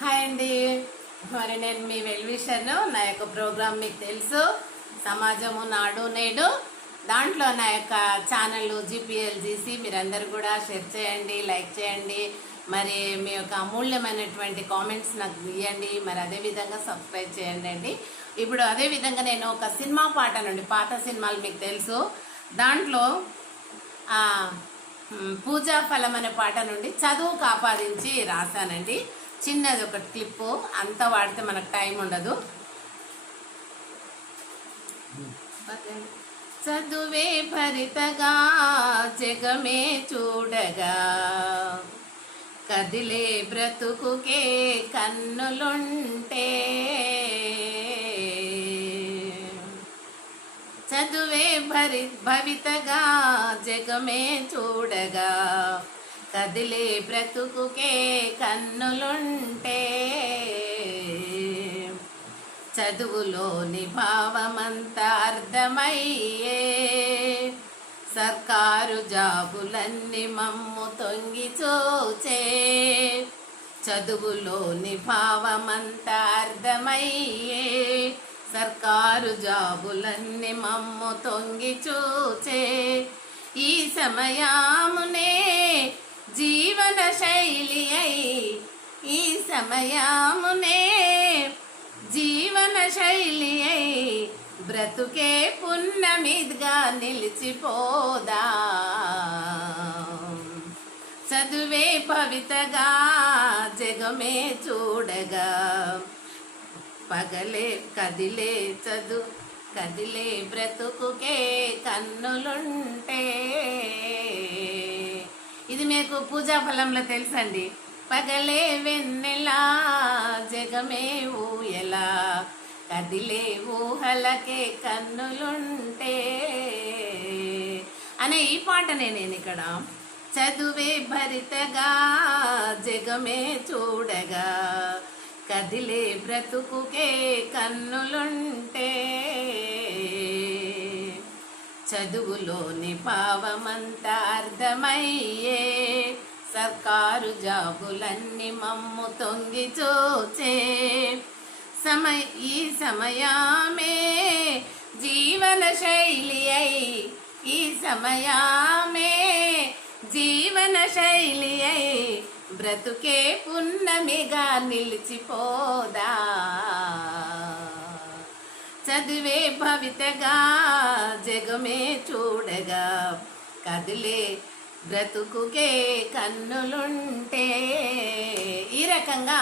Hi అండి. మరి నేను మీ వెల్విషర్ను. నా యొక్క ప్రోగ్రామ్ మీకు తెలుసు, సమాజము నాడు నేడు. దాంట్లో నా యొక్క ఛానల్ జీపీఎల్జీసీ మీరందరూ కూడా షేర్ చేయండి, లైక్ చేయండి. మరి మీ యొక్క అమూల్యమైనటువంటి కామెంట్స్ నాకు ఇవ్వండి. మరి అదేవిధంగా సబ్స్క్రైబ్ చేయండి అండి. ఇప్పుడు అదేవిధంగా నేను ఒక సినిమా పాట నుండి, పాత సినిమాలు మీకు తెలుసు, దాంట్లో పూజా ఫలం అనే పాట నుండి చదువు కాపాదించి రాశానండి. చిన్నది ఒక క్లిప్పు, అంతా వాడితే మనకు టైం ఉండదు. చదువే భరితగా జగమే చూడగా, కదిలే బ్రతుకుకే కన్నులుంటే, చదువే భవితగా జగమే చూడగా, కదిలే బ్రతుకుకే కన్నులుంటే, చదువులోని భావమంతా అర్థమయ్యే, సర్కారు జాబులన్నీ మమ్ము తొంగి చూచే. చదువులోని భావమంతా అర్థమయ్యే, సర్కారు జాబులన్నీ మమ్ము తొంగి చూచే. ఈ సమయామునే జీవన శైలి అయి, ఈ సమయామునే జీవన శైలి అయి, బ్రతుకే పున్నమిదిగా నిలిచిపోదా. చదువే పవితగా జగమే చూడగా, పగలే కదిలే కదిలే బ్రతుకుకే కన్నులుంటే. ఇది మీకు పూజా ఫలంలో తెలుసండి. పగలే వెన్నెలా జగమే ఊయలా, కదిలే ఊహలకే కన్నులుంటే అనే ఈ పాటనే నేను ఇక్కడ చదువే భరితగా జగమే చూడగా, కదిలే బ్రతుకుకే కన్నులుంటే, చదువులోని భావమంతా అర్థమయ్యే, సర్కారు జాబులన్నీ మమ్ము తొంగి చూచే. ఈ సమయమే జీవన శైలి అయి, ఈ సమయమే జీవన శైలి అయి, బ్రతుకే పున్నమిగా నిలిచిపోదా. చదివే భవితగా జగమే చూడగా, కదిలే బ్రతుకుకే కన్నులుంటే. ఈ రకంగా